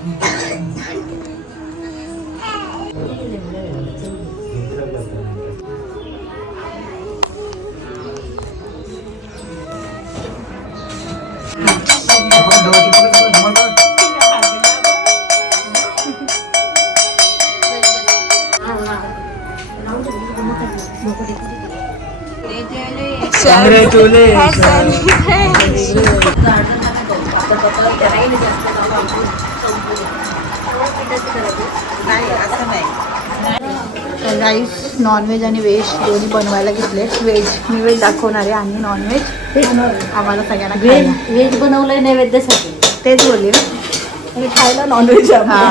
तर rice non veg आणि veg दोन्ही बनवायला घेतले. व्हेज मी व्हेज दाखवणार आहे आणि नॉनव्हेज आम्हाला सगळ्यांना व्हेज व्हेज बनवलंय नैवेद्यासाठी. तेच बोलले ना. खायला नॉनव्हेज हा.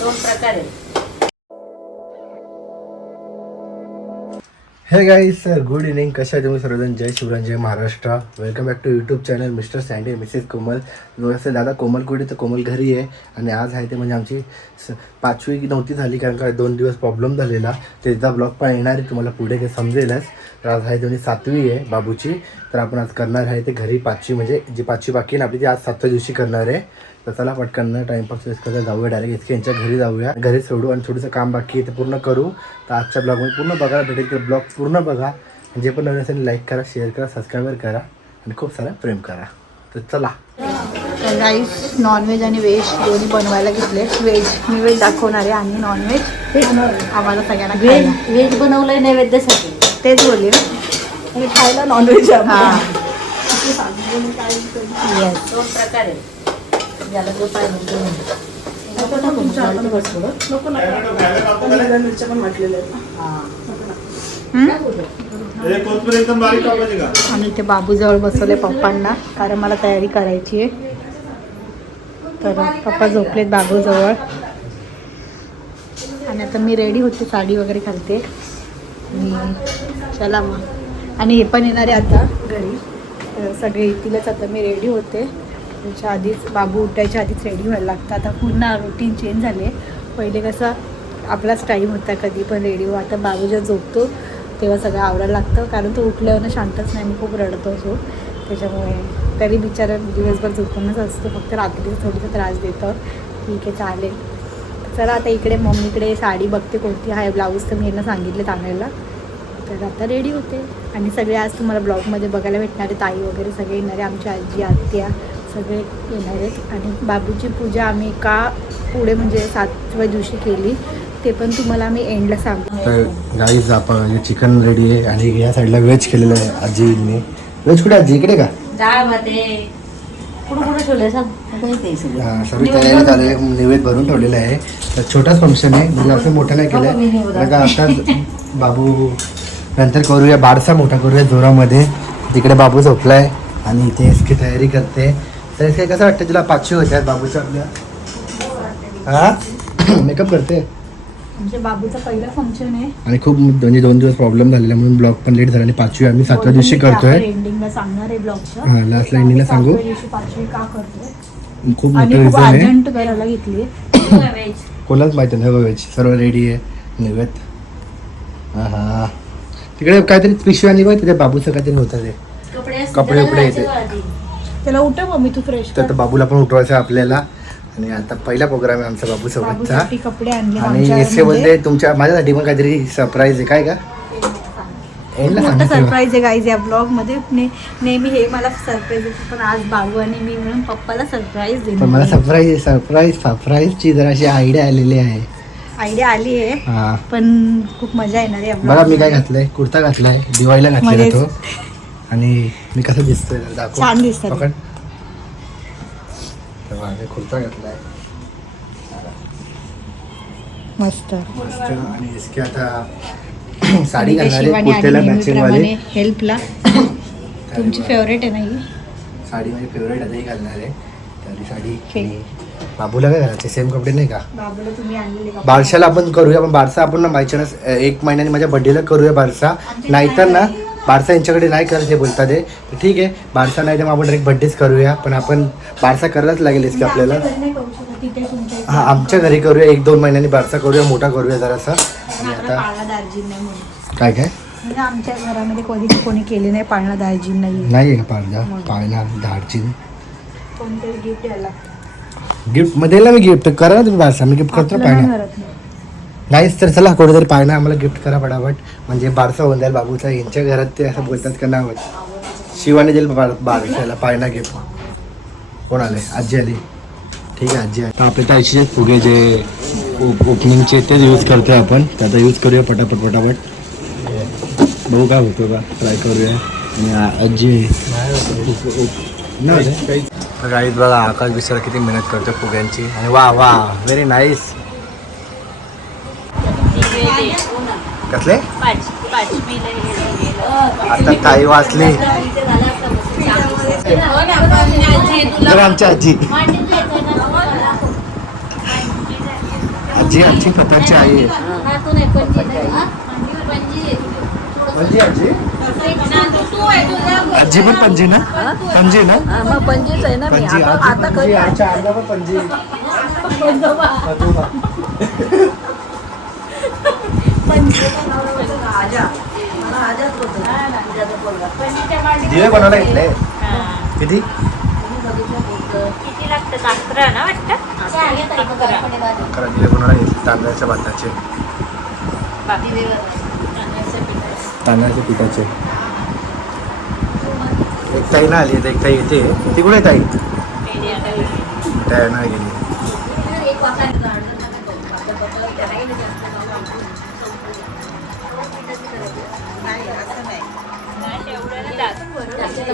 दोन प्रकार आहे हे गाईज सर गुड इव्हनिंग कशा आहे तुम्ही सर्वजण जय शिवराम जय Maharashtra welcome back to YouTube channel mister Sunday Mrs Komal नमस्ते दादा कोमल कुठे? तर कोमल घरी आहे. आणि आज आहे ते म्हणजे आमची स पाचवी नव्हती झाली कारण का दोन दिवस प्रॉब्लेम झालेला. त्याचा ब्लॉग पण येणार आहे तुम्हाला पुढे ते समजेलच. तर आज आहे ते म्हणजे सातवी आहे बाबूची. तर आपण आज करणार आहे ते घरी पाचवी म्हणजे जी पाचवी बाकी ना आपली ती आज सातव्या दिवशी करणार आहे. तर चला पटकन टाइमपास वेस्ट करता जाऊया डायरेक्ट इतके यांच्या घरी जाऊया. घरी सोडू आणि थोडंसं काम बाकी आहे ते पूर्ण करू. तर आजच्या ब्लॉगमध्ये पूर्ण बघायला भेटेल तर ब्लॉग पूर्ण बघा. जे पण नवीन असेल लाईक करा शेअर करा सबस्क्राईबर करा आणि खूप सारा प्रेम करा. तर चला. तर राईस नॉनव्हेज आणि व्हेज दोन्ही बनवायला घेतले. व्हेज मी व्हेज दाखवणार आहे आणि नॉनव्हेज आम्हाला सगळ्यांना व्हेज व्हेज बनवलंय नैवेद्यासाठी. तेच बोलले. ना आणि खायला नॉनव्हेज हा. दोन प्रकार. आहे ज्याला जो पाहिजे तो घ्या. नको टाकू मग, चालतं बस थोडं. हा. आणि इथे बाबूजवळ बसवले पप्पांना कारण मला तयारी करायची आहे. तर पप्पा झोपलेत बाबूजवळ. आणि आता मी रेडी होते साडी वगैरे घालते. चला मग. आणि हे पण येणार आहे आता घरी. तर सगळे येतीलच आता मी रेडी होते. त्याच्या आधीच बाबू उठायच्या आधीच रेडी व्हायला लागतं आता पूर्ण रुटीन चेंज झाले. पहिले कसं आपलाच टाईम होता कधी पण रेडी हो आता बाबू जेव्हा झोपतो तेव्हा सगळं आवरायला लागतं. कारण तो उठल्यावर शांतच नाही मी खूप रडतो असो त्याच्यामुळे तरी बिचारा दिवसभर झोपूनच असतो. फक्त रात्रीच थोडंसं त्रास देतं. ठीक आहे चालेल. चला आता इकडे मम्मीकडे साडी बघते कोणती आहे. ब्लाऊज तर मी यांना सांगितले आणायला तर आता रेडी होते. आणि सगळे आज तुम्हाला ब्लॉगमध्ये बघायला भेटणारे ताई वगैरे सगळे येणारे. आमची आजी आत्या सगळे येणार आहेत. आणि बाबूची पूजा आम्ही का पुढे म्हणजे सातव्या दिवशी केली ते पण तुम्हाला आम्ही एंडला सांगू. तर गाईज आपण चिकन रेडी आहे आणि या साईडला व्हेज केलेलं आहे आजीने व्हेज कुठे आजी? इकडे का? डाळ भाते कुठं कुठं सगळं. हा, तयारी झाली आहे. निवेद भरून ठेवलेलं आहे. तर छोटाच फंक्शन आहे. म्हणजे असं मोठं नाही केलं आहे का आता बाबू नंतर करूया. बारसा मोठा करूया जोरामध्ये. तिकडे बाबू झोपलाय आणि इथे इसकी तयारी करते. तर इसके कसं वाटतं तुला पाचशे होत्या बाबूच्या आपल्या? हा? मेकअप करते? आमच्या बाबूचं पहिलं फंक्शन आहे. आणि खूप म्हणजे दोन दिवस प्रॉब्लेम झालेला म्हणून ब्लॉग पण लेट झाला आणि पाचवी आम्ही सातव्या दिवशी करतोय. एंडिंगला सांगणार आहे ब्लॉगचं हा लास्टला एंडिंगला सांगू. सातव्या दिवशी पाचवी का करतोय? खूप मोठं रिझन आहे. अर्जंट करायला घेतली कोणालाच माहिती नाही हो व्हेज सर्व रेडी आहे. निवेद. हा हा तिकडे काहीतरी पिशवी आणि त्याच्या बाबूचं काहीतरी होतं ते. कपडे कपडे येते. त्याला उठव मम्मी तू फ्रेश तर बाबूला पण उठवायचं आपल्याला. आणि आता पहिला प्रोग्राम आहे आमचा बाबू सोबतचा. बाबूसाठी कपडे आणले आणि एसे मध्ये तुमच्या माझ्यासाठी पण काहीतरी सरप्राईज आहे. काय का मोठं सरप्राईज आहे गाईज या ब्लॉगमध्ये. नेहमी हे मला सरप्राईज पण आज बाबू आणि मी मिळून पप्पाला सरप्राईज पण मला सरप्राईज सरप्राईज सरप्राईजची जराशी आयडिया आलेली आहे. आयडिया आली आहे. पण खूप मजा येणार आहे बघा मी काय. घातलंय. कुर्ता घातलाय. दिवाळीला घातलेला. तो. आणि मी कसं दिसतोय दाखव छान दिसतं ते. पकड. तेव्हा मी कुर्ता घातलाय. मस्त. मस्त. आणि इसकी आता साडी घालणार कुर्त्याला मॅचिंग वाली. हेल्पला तुमची फेवरेट आहे ना ही? साडी माझी फेवरेट आता ही घालणार. आहे तर साडी Okay. आणि बाबूला काय घालायचे सेम कपडे नाही का? बाबूला तुम्ही आणलेले कपडे. बारशाला आपण करूया पण बारसा आपण ना बायचान्स एक महिन्याने माझ्या बड्डेला करूया बारसा. नाहीतर ना बारसा यांच्याकडे नाही करत हे बोलतात ते. तर ठीक आहे बारसा नाही तर मग आपण डायरेक्ट बड्डेच करूया. पण आपण बारसा करायलाच लागेल आपल्याला. तिथे तुमच्या इथे. हा आमच्या घरी करूया. एक दोन महिन्यांनी बारसा करूया मोठा करूया जरासा. आणि आता पाळणा दार्जिन काय काय? म्हणजे आमच्या घरामध्ये कधी कोणी केली नाही पाळणा दार्जिन नाही नाही आहे का पाळणा पाळणा कोणतरी गिफ्ट द्यायला. गिफ्ट मी गिफ्ट करा ना तुम्ही बारसा. मी गिफ्ट करतो आपलं नाही पाहिजे घरात नाही. नाहीच तर चला कुठेतरी पाहिजे आम्हाला गिफ्ट करा पटापट म्हणजे बारसा होऊन जाईल बाबूचा यांच्या घरात ते असं बोलतात का नाव? शिवाने देईल बार बारशाला पायना गिफ्ट कोण आले आजी आली. ठीक आहे आजी आता आपल्या ताईचे फुगे जे ओपनिंगचे तेच यूज करतोय आपण. ते आता यूज करूया पटापट पटापट बघू काय होतो का ट्राय करूया. आणि आजी. नाही तर बघा आकाश बिसर किती मेहनत करतो फुग्यांची. आणि वा वा व्हेरी नाईस कसले? आता ताई वाचली. तर आमची आजी. आजी आमची प्रतापची आई आहे. आजी? आजी पण पणजी ना? पणजी ना? मग पंचवीस आहे ना मी पणजी. आता आमच्या आजोबा पण पणजी आजोबा. दिवे कोणाला घेतले? किती? किती लागतात? अकरा ना वाटतं? अकरा दिवे घेतले? तांदळाच्या भाताचे. तांदळाच्या पिठाचे. एक ताई ना आली एक ताई येते. ती कुठे ताई?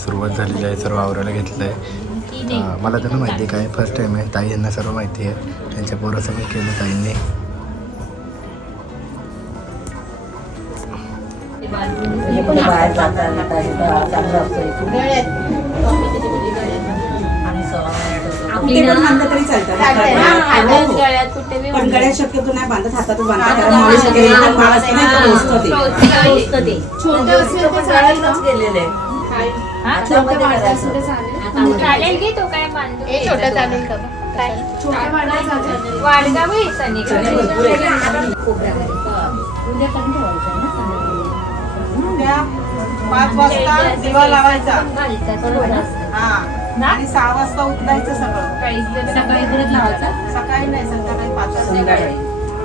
सुरुवात झालेली आहे सर्व आवरायला घेतलं आहे मला तर माहिती आहे काय फर्स्ट टाईम आहे. ताई यांना सर्व माहिती आहे. त्यांच्या पोराचं पण केलं ताईंनी. म्हणजे पण गळ्यात शक्यतो नाही बांधत हातातच बांधतात. छोटे? गेलेले. चालेल की तो काय बांधतो? छोटा चालेल का काय? वाडगा बी सनी सनी भरपूर आहे. उद्या पाच वाजता दिवा लावायचा. हा आणि सहा वाजता उठायचं सगळं. सकाळी लावायचा? सकाळी नाही संध्याकाळी पाच वाजता.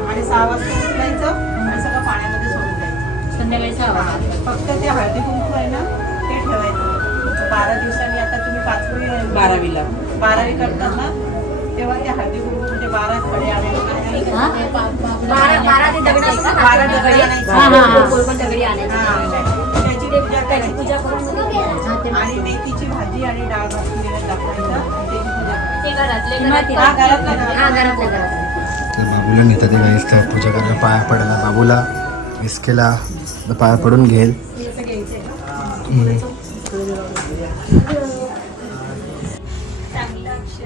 आणि सहा वाजता उठायचं आणि सगळं पाण्यामध्ये सोडून द्यायचं. संध्याकाळी सहा वाजता. फक्त ते हळदी कुंकू आहे ना ते ठेवायचं. बारा दिवसांनी आता तुम्ही पाचवी बारावीला. बारावी करतात ना तेव्हा ते हळदी कुंकू म्हणजे बारा खडे आणायचे बारा बारा ते दगड असतात? बारा. हा, हा, हा. हा. पूजा पूजा करून हा, आणि मेथीची भाजी आणि डाळ भाजी तर बाबूला नेतात ते गाईस तर पूजा करायला पाया पडायला बाबूला. इसकेला पाया पडून घेईल.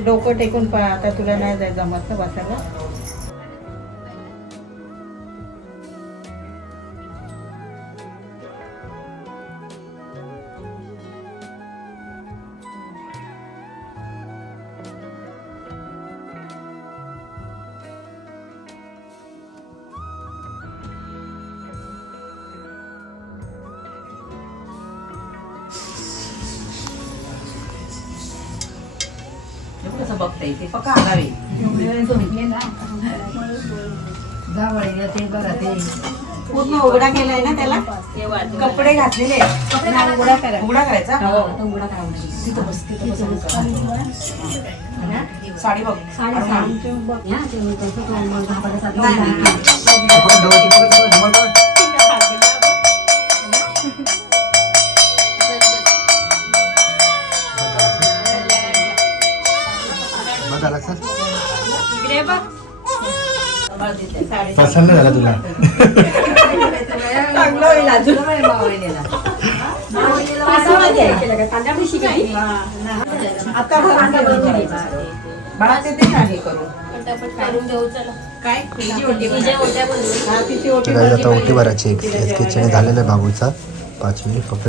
डोकं टेकून पहा आता तुला नाही जाय जमत ना बसायला. बघताय ते पूर्ण उघडा केलाय ना त्याला? कपडे घातलेले. उघडा करा उघडा करायचा? तिथं बस तिथं बस साडी बघ. नाही, नाही, पसंत झाला तुला. चांगलं होईल अजून. आता भरून ठेवायचं. बाळा ते दे ना हे करून पटापट करून घेऊ चला. काय? तिची ओटी तुझ्या ओट्या बनवू. हा तिची ओटी तर आता बनवली. ओटी भरायची एस केच्याने झालेला आहे बाबूचा. पाचवी फक्त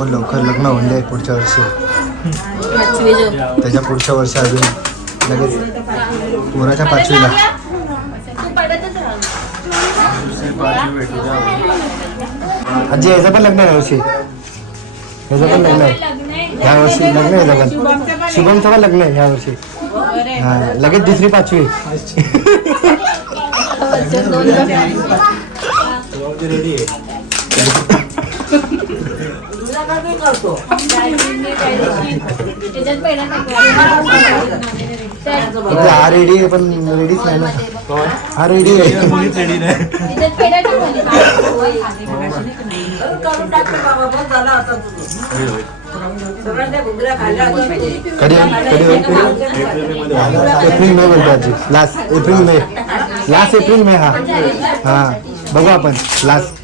बोल लवकर लग्न होऊन दे पुढच्या वर्षी. त्याच्या पुढच्या वर्षी अजून लगेच पोराच्या पाचवीला. आजी याचं पण लग्न आहे यावर्षी याचं पण लग्न आहे. लग्न आहे ह्या वर्षी लग्न आहे याचं पण. शुभमचं पण लग्न आहे ह्या वर्षी. हा लगेच दुसरी पाचवी. त्याच्यात हा रेडी आहे पण रेडीच नाही ना. हा रेडी आहे. कधी कधी होईल एप्रिल मे बोलतो आजी. Last April May. Last April May हा. हा. बघू आपण. लास्ट.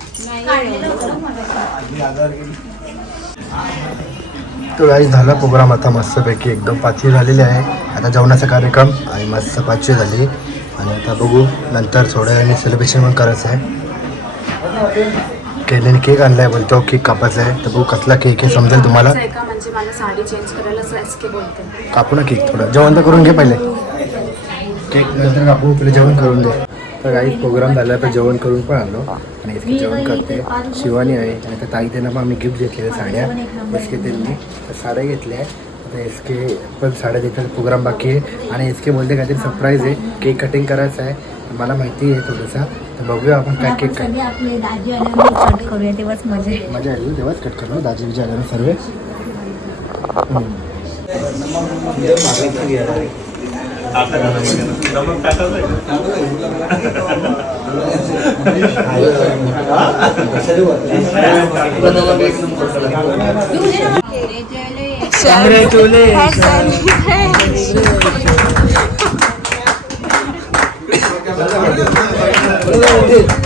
तो गाईज झाला प्रोग्राम आता मस्तपैकी एकदम पाचवी झालेली आहे. आता जेवणाचा कार्यक्रम आणि मस्त पाचवी झाली. आणि आता बघू नंतर थोड्या वेळाने सेलिब्रेशन पण करायचं आहे. केल्याने केक आणलाय बोलतो केक कापायचा आहे. तर बघू कसला केक आहे समजेल तुम्हाला? म्हणजे कापू ना केक थोडं. जेवण तर करून घे पहिले. केक नंतर कापू पहिले जेवण करून दे. तर काही प्रोग्राम झाला तर जेवण करून पण आलो. आणि इसके जेवण करते. शिवानी आहे. आणि त्या ताई त्यांना पण आम्ही गिफ्ट घेतलेल्या साड्या. एस के त्यांनी. तर साड्या घेतल्या आता एस के पण साड्या देतात. प्रोग्राम बाकी आहे. आणि एस के बोलते काहीतरी सरप्राईज आहे. केक कटिंग करायचं आहे. मला माहिती आहे थोडंसं. तर बघूया आपण काय केक कट करूया. तेव्हाच मजा आली तेव्हाच कट करणार दाजी विजय आल्यानं सर्व Congratulations.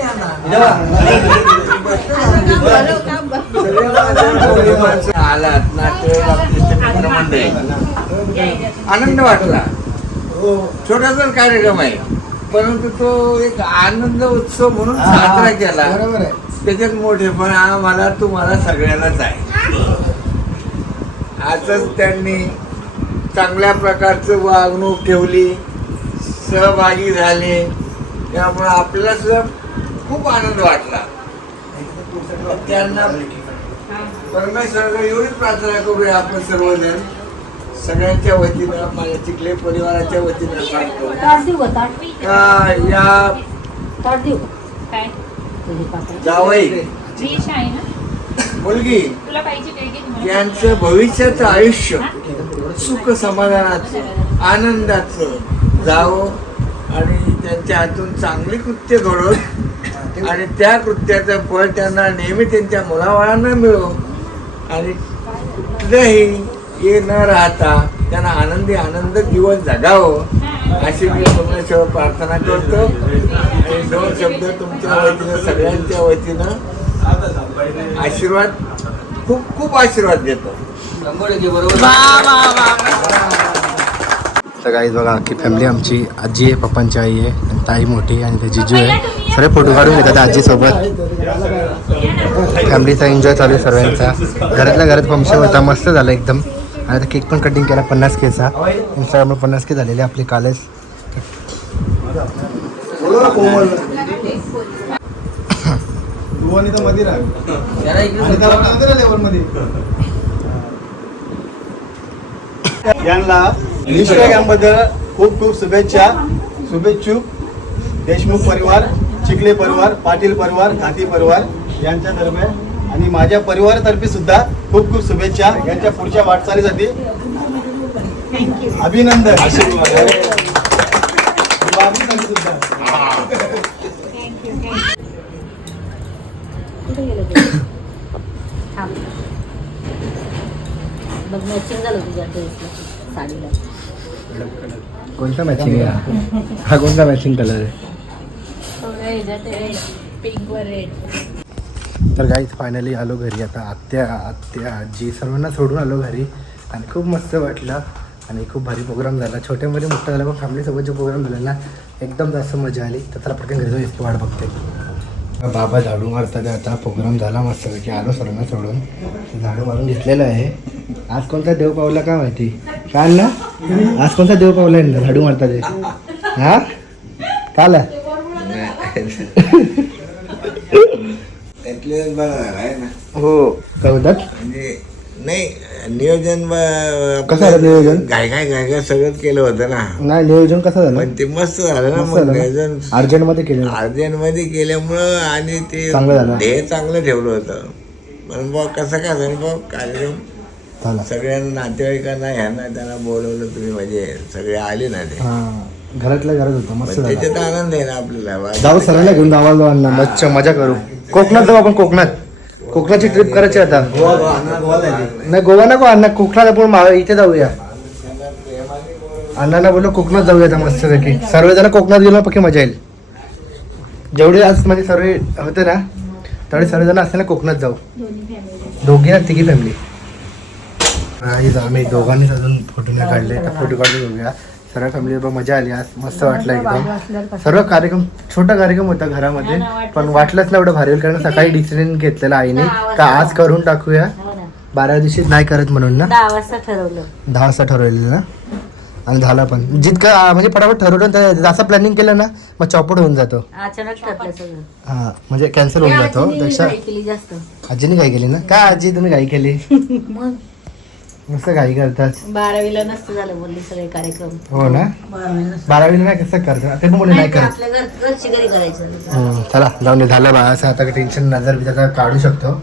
आलात. आनंद वाटला. छोटासा कार्यक्रम आहे. परंतु तो एक आनंद उत्सव म्हणून साजरा केला. बरोबर आहे. त्याच्यात मोठेपणा मला तुम्हाला सगळ्यांनाच आहे. आजच त्यांनी चांगल्या प्रकारचं वागणूक ठेवली. सहभागी झाले. त्यामुळे आपल्याला सुद्धा खूप आनंद वाटला. त्यांना परमेश्वराकडे एवढीच प्रार्थना करूया आपण सर्वजण. सगळ्यांच्या वतीनं माझ्या चिखले परिवाराच्या वतीनं सांगतो. का या काय? जावई. मुलगी. यांचं भविष्याचं आयुष्य सुख समाधानाचं आनंदाचं जावं आणि त्यांच्या हातून चांगली कृत्य घडवत आणि त्या कृत्याचं फळ त्यांना नेहमी त्यांच्या मुलाबाळांना मिळो आणि कुठलंही हे न राहता त्यांना आनंदी आनंद जीवन जगावं अशी मी परमेश्वर प्रार्थना करतो. आणि दोन शब्द तुमच्या वतीनं सगळ्यांच्या वतीनं आशीर्वाद खूप खूप आशीर्वाद देतो. तर काही बघा अख्खी फॅमिली आमची आजी आहे पप्पांची आई आहे आणि ताई मोठी आणि ते जिजू आहे. सगळे फोटो काढून घेतात आजीसोबत. फॅमिलीचा एन्जॉय चालू आहे सर्वांचा. घरातल्या घरात फंक्शन होता. मस्त झालं एकदम. आणि आता केक पण कटिंग केला. पन्नास केचा इंस्टाग्रामवर पन्नास के झालेले आपले कालच यांना इंस्टाग्रामबद्दल खूप खूप शुभेच्छा. शुभेच्छुक देशमुख परिवार. चिखले परिवार पाटील परिवार खाती परिवार यांच्या दरम्यान आणि माझ्या परिवारातर्फे सुद्धा खूप खूप शुभेच्छा. यांच्या पुढच्या वाटचालीसाठी अभिनंदन. बघ मॅचिंग झालं तुझ्या ड्रेसला साडीला कोणता मॅचिंग आहे? हा कोणता मॅचिंग कलर आहे? रेड तर गाईज फायनली आलो घरी. आता आत्या आत्या आजी सर्वांना सोडून आलो घरी. आणि खूप मस्त वाटलं. आणि खूप भारी प्रोग्राम झाला. छोट्यामध्ये मोठा झाला. पण फॅमिलीसोबत जो प्रोग्राम झाला ना एकदम जास्त मजा आली. तर त्याला पटकन घरी जाऊन वाट बघते. बाबा झाडू मारतात. आता प्रोग्राम झाला मस्त की आलो सर्वांना सोडून. झाडू मारून घेतलेलं आहे. आज कोणता देव पावला का माहिती? काल ना? आज कोणता देव पावला झाडू मारतात. हा? काल? त्यातले बरं झालं आहे ना हो काय बोलतात म्हणजे नाही नियोजन ब- कसं झालं नियोजन? काय काय काय काय सगळंच केलं होतं ना नाही नियोजन कसं झालं पण ते मस्त झालं ना मस्त मग झालं नियोजन ना अर्जंटमध्ये केलं अर्जंटमध्ये केल्यामुळं आणि ते चांगलं झालं. ध्येय चांगलं ठेवलं होतं पण बघ कसं काय झालं बघ कार्यक्रम झाला सगळ्यांना नातेवाईकांना ह्यांना त्यांना बोलवलं तुम्ही म्हणजे सगळे आले ना ते हा घरातल्या घरात होतं मस्त पण झालं. त्याच्यात आनंद आहे ना आपल्याला. जाऊ सरांना घेऊन गावाला अण्णा. मच्छा मजा करू. कोकणात जाऊ आपण कोकणात. कोकणाची ट्रिप करायची आता. नाही गोवा नको अण्णा कोकणात आपण मा- इथे जाऊया. अण्णांना बोललो कोकणात जाऊया आता मस्त पैकी. सर्वजण कोकणात गेलो पक्की मजा येईल. जेवढे आज म्हणजे सर्व होते ना तेवढे सर्वजण असते ना कोकणात जाऊ. दोघी ना तिघी फॅमिली आम्ही दोघांनीच अजून फोटो नाही काढले. तर फोटो काढून बघूया. सर्व फॅमिली मजा आली. आज मस्त वाटलं एकदम. सर्व कार्यक्रम छोटा कार्यक्रम होता घरामध्ये पण वाटलंच ना एवढं भारी होईल कारण सकाळी डिसिजन घेतलेला आईने का आज करून टाकूया? हो बारा दिवशी नाही करत म्हणून ना? दहा वाजता ठरवलं. दहा वाजता ठरवलेलं ना? आणि झाला पण. जितकं म्हणजे फटाफट ठरवलं तर जास्त प्लॅनिंग केलं ना मग चॉपट होऊन जातो. हा म्हणजे कॅन्सल होऊन जातो. जास्त. आजीने काय केली ना? काय आजी तुम्ही घाई केली? मस्त घाई करतात. बारावीला नसतं झालं बोलली सगळे कार्यक्रम. हो ना? बारावीला नाही कसं करतात ते मुली नाही नाही, ते करत. आपल्या घर घरची घरी करायचं. हम्म, चला जाऊन दे. झालं बा असं आता टेन्शन नजर बी आता काढू शकतो.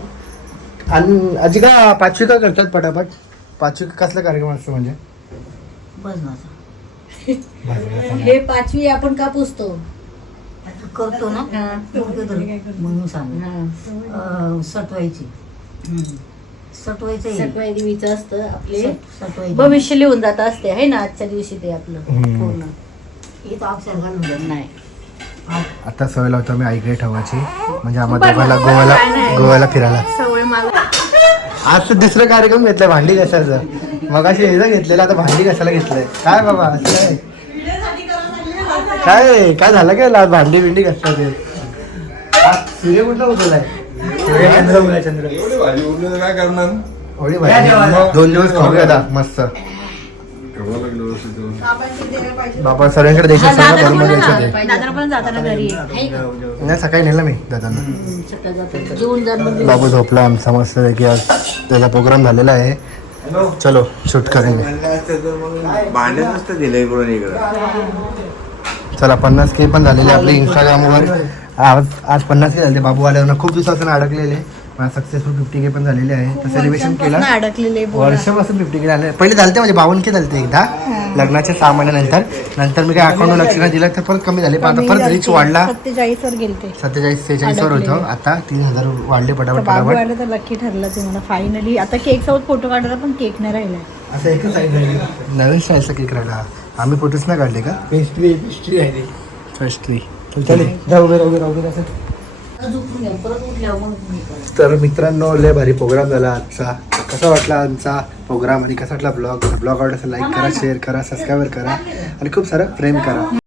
आणि आजी का पाचवी का करतात पटापट? पाचवी कसला कार्यक्रम असतो म्हणजे? बस माझा भाजण्याचा. हे पाचवी आपण का पुसतो करतो ना. म्हणून सांग सटवायची. सटवायचं सटवाई देवीचं असतं आपले. सटवायची भविष्य लिहून जात असते आहे ना? आजच्या दिवशी ते आपलं पूर्ण. इथं अक्षर घालून द्या. नाही. आता सवय लावतो मी आईकडे ठेवायची. म्हणजे आम्हाला गोव्याला गोव्याला फिरायला. सवय मला आज तर दुसरं कार्यक्रम घेतलाय भांडी घासायचं. मग अशी हे घेतलेलं आता भांडी घासायला घेतलंय. काय बाबा असं काय काय काय झालं काय? आज भांडी बिंडी घासतात? आज सूर्य कुठला चंद्र काय करणार? एवढी भाजी दोन दिवस खाऊया आता मस्त. बाबा सर्वांकडे देशात सगळं बरोबर द्यायचं ते. दादा पण जाताना घरी. नाही सकाळी नेलं मी दादांना. सकाळ जेवून बाबू झोपला आमचा मस्त की आज त्याचा प्रोग्राम झालेला आहे. चलो शूट करेंगे भांडण नसतं दिलंय करून इकडं. चला पन्नास के पण झालेले आपले इंस्टाग्रामवर आज आज पन्नास के झाले. बाबू आल्यावर खूप दिवसापासून अडकलेले. मला सक्सेसफुल फिफ्टी के पण झालेले आहे. तर सेलिब्रेशन केलं. अडकलेले वर्षापासून फिफ्टी के झाले. पहिले झालते म्हणजे बावन्न के झालते एकदा. लग्नाच्या सहा महिन्यानंतर. नंतर मी काय अकाउंट लक्ष नाही दिलं तर परत कमी झाले. पण आता परत रिच वाढला. सत्तेचाळीस गेलते. सत्तेचाळीस सेहेचाळीस वर होतं. आता तीन हजार वाढले पटापट बाबू पटापट. आलं तर लक्की ठरलं ते मला फायनली आता केक सोबत फोटो काढायला पण केक नाही राहिलाय असं एकच आहे नवीन स्टाईलचा केक राहिला. आम्ही फोटोच नाही काढले का? पेस्ट्री पेस्ट्री आहे. पेस्ट्री उभे असं तर मित्रांनो लय भारी प्रोग्राम झाला आजचा. कसा वाटला आमचा प्रोग्राम आणि कसा वाटला ब्लॉग ब्लॉग आवडला लाईक करा शेअर करा सबस्क्राईब करा. आणि खूप सारं प्रेम करा.